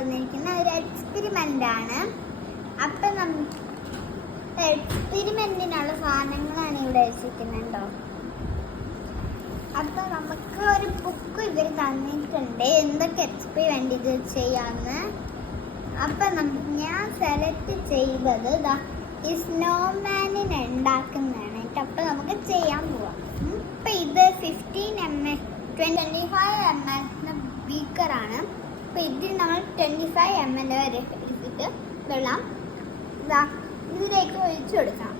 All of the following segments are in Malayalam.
വന്നിരിക്കുന്ന ഒരു എക്സ്പെരിമെന്റ് ആണ്. അപ്പം എക്സ്പെരിമെന്റിനുള്ള സാധനങ്ങളാണ് ഇവിടെ വെച്ചിരിക്കുന്നുണ്ടോ. അപ്പം നമുക്ക് ഒരു ബുക്ക് ഇവർ തന്നിട്ടുണ്ട് എന്തൊക്കെ എക്സ്പെരിമെന്റ് ഇത് ചെയ്യാന്ന്. അപ്പം ഞാൻ സെലക്ട് ചെയ്തത് ഈ സ്നോമാനിനെ ഉണ്ടാക്കുന്നതാണ്. അപ്പം നമുക്ക് ചെയ്യാൻ പോവാം. അപ്പം ഇത് 15 ml 25 ml ബീക്കറാണ്. അപ്പം ഇതിൽ നമ്മൾ 25 ml വരെ എടുത്തിട്ട് വെള്ളം ഇതിലേക്ക് ഒഴിച്ചു കൊടുക്കാം.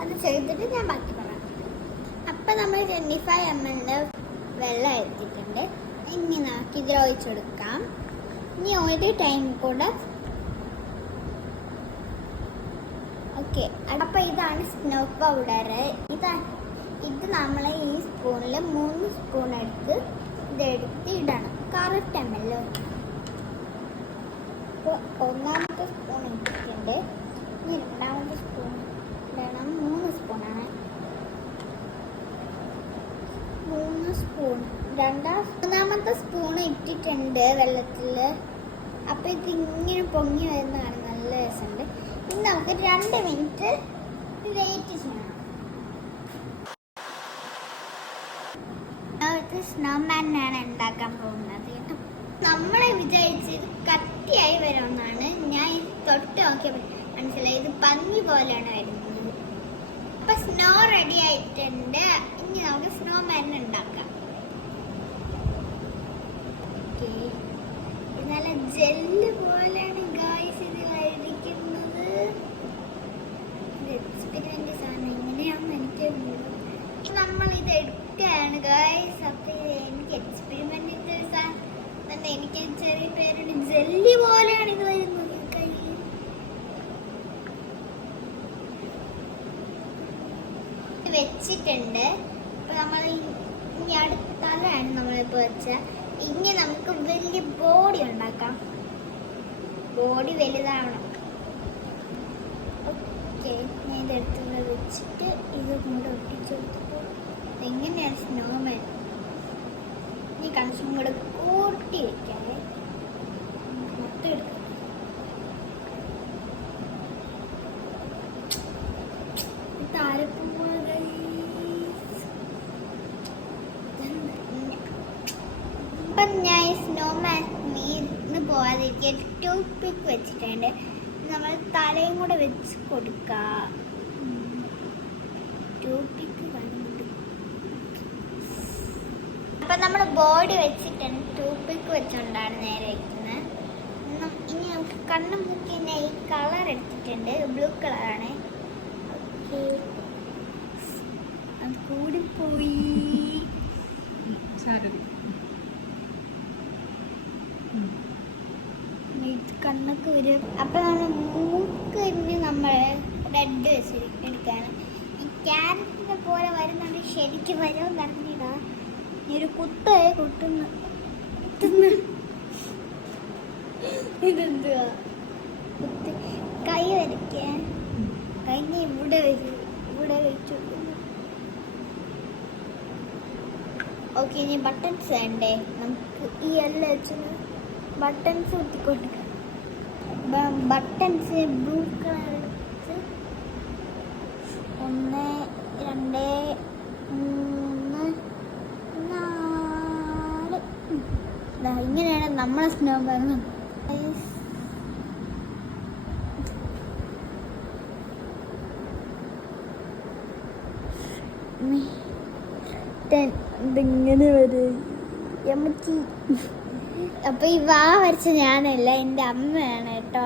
അത് ചെയ്തിട്ട് ഞാൻ ബാക്കി പറയാം. അപ്പം നമ്മൾ 25 ml വെള്ളം എടുത്തിട്ടുണ്ട്. ഇനി നമുക്ക് ഇതിൽ ഒഴിച്ചു കൊടുക്കാം. ഇനി ഒരു ടൈം കൂടെ. ഓക്കെ, അപ്പം ഇതാണ് സ്നോ പൗഡർ. ഇത് നമ്മൾ ഈ സ്പൂണിൽ 3 സ്പൂൺ എടുത്ത് ഇതെടുത്ത് ഇടണം. കറക്റ്റ് എമ്മല്ലോ. അപ്പോൾ ഒന്നാമത്തെ സ്പൂൺ ഇട്ടിട്ടുണ്ട്. ഇനി രണ്ടാമത്തെ സ്പൂൺ ഇടണം. 3 സ്പൂണാണ്. 3 സ്പൂൺ. മൂന്നാമത്തെ സ്പൂൺ ഇട്ടിട്ടുണ്ട് വെള്ളത്തിൽ. അപ്പോൾ ഇതിങ്ങനെ പൊങ്ങി വരുന്നതാണ്. നല്ല രസമുണ്ട്. ഇനി നമുക്ക് 2 മിനിറ്റ് വെയിറ്റ് ചെയ്യണം. സ്നോമാനാണ് ഉണ്ടാക്കാൻ പോകുന്നത്. നമ്മളെ വിചാരിച്ച് ഇത് കട്ടിയായി വരുമെന്നാണ് ഞാൻ തൊട്ട് നോക്കിയപ്പോൾ മനസ്സിലായി. ഇത് പഞ്ഞി പോലെയാണ് വരുന്നത്. അപ്പൊ സ്നോ റെഡി ആയിട്ടുണ്ട്. ഇനി നമുക്ക് സ്നോമാൻ ഉണ്ടാക്കാം. നല്ല ജെല്ല് പോലെയാണ് ഗായ്സ് ഇത് കഴിക്കുന്നത്. എക്സ്പെരിമെന്റ് സാധനം എങ്ങനെയാണെന്ന് എനിക്ക് നമ്മൾ ഇത് എടുക്കുകയാണ് ഗായ്സ്. അപ്പൊ എനിക്ക് എക്സ്പെരിമെന്റിന്റെ സാധനം എനിക്ക് ചെറിയ പേരുണ്ട്. ജെല്ലി പോലെയാണ് ഇത് വരുന്നത് കയ്യിൽ. വെച്ചിട്ടുണ്ട്. അപ്പൊ നമ്മൾ ഇനി അടുത്തതാണ് നമ്മളിപ്പോ വെച്ച. ഇനി നമുക്ക് വലിയ ബോഡി ഉണ്ടാക്കാം. ബോഡി വലുതാവണം. ഓക്കെ, ഞാൻ ഇതെടുത്ത് വെച്ചിട്ട് ഇത് കൊണ്ട് ഒട്ടിച്ചു കൊടുത്തിട്ട് എങ്ങനെയാണ് സ്നോമാൻ ഈ കണക്ഷൻ കൂടെ കൂട്ടി വെക്കാതെ മൊത്തം എടുക്കാം. അപ്പം ഞാൻ ഈ സ്നോമാൻ മീന്ന് പോവാതിരിക്കാൻ ടൂത്ത് പിക്ക് വെച്ചിട്ടുണ്ട്. നമ്മൾ തലയും കൂടെ വെച്ച് കൊടുക്കാം. ടൂത്ത് പിക്ക് കാണുന്നുണ്ട്. അപ്പം നമ്മൾ ബോഡി വെച്ചിട്ടുണ്ട്. ടൂത്ത് പിക്ക് വെച്ചുകൊണ്ടാണ് നേരെ വയ്ക്കുന്നത്. ഇനി നമുക്ക് കണ്ണും മുക്കിന് ഈ കളർ എടുത്തിട്ടുണ്ട്. ബ്ലൂ കളറാണ്. ഓക്കെ, അത് കൂടിപ്പോയി. കണ്ണൊക്കെ വരും. അപ്പം നമ്മൾ മൂക്കിന് നമ്മൾ റെഡ് വെച്ചെടുക്കുകയാണ്. ഈ ക്യാരറ്റിനെ പോലെ വരുന്നുണ്ട്. ശരിക്കും വരുമെന്ന് അറിഞ്ഞിടാ. ഒരു കുത്തായി കുത്തുന്നു. ഇതെന്തുവാ കുത്തി കൈ വരയ്ക്കാൻ. കൈ ഇവിടെ വെച്ചു. ഓക്കെ, ഇനി ബട്ടൺസ് വേണ്ടേ നമുക്ക്. ഈ എല്ലാം വെച്ച് ബട്ടൺസ് കുത്തിക്കൊടുക്കാം. ബട്ടൺസ് ബ്ലൂ കളർ എടുത്ത് 1 2 3 4 ഇങ്ങനെയാണ് നമ്മളെ സ്നോ മാൻ. ഇതിങ്ങനെ വരും. അപ്പൊ ഈ വാ വരച്ച ഞാനല്ല, എൻ്റെ അമ്മയാണ് കേട്ടോ.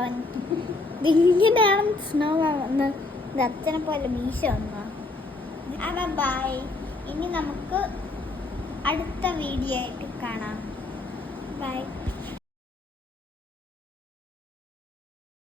ഇതിങ്ങനെയാണ് സ്നോ വന്ന് ഇത് അച്ഛനെ പോലെ മീശ വന്നോ. അപ്പൊ ബൈ. ഇനി നമുക്ക് അടുത്ത വീഡിയോ ആയിട്ട് കാണാം. ബൈ.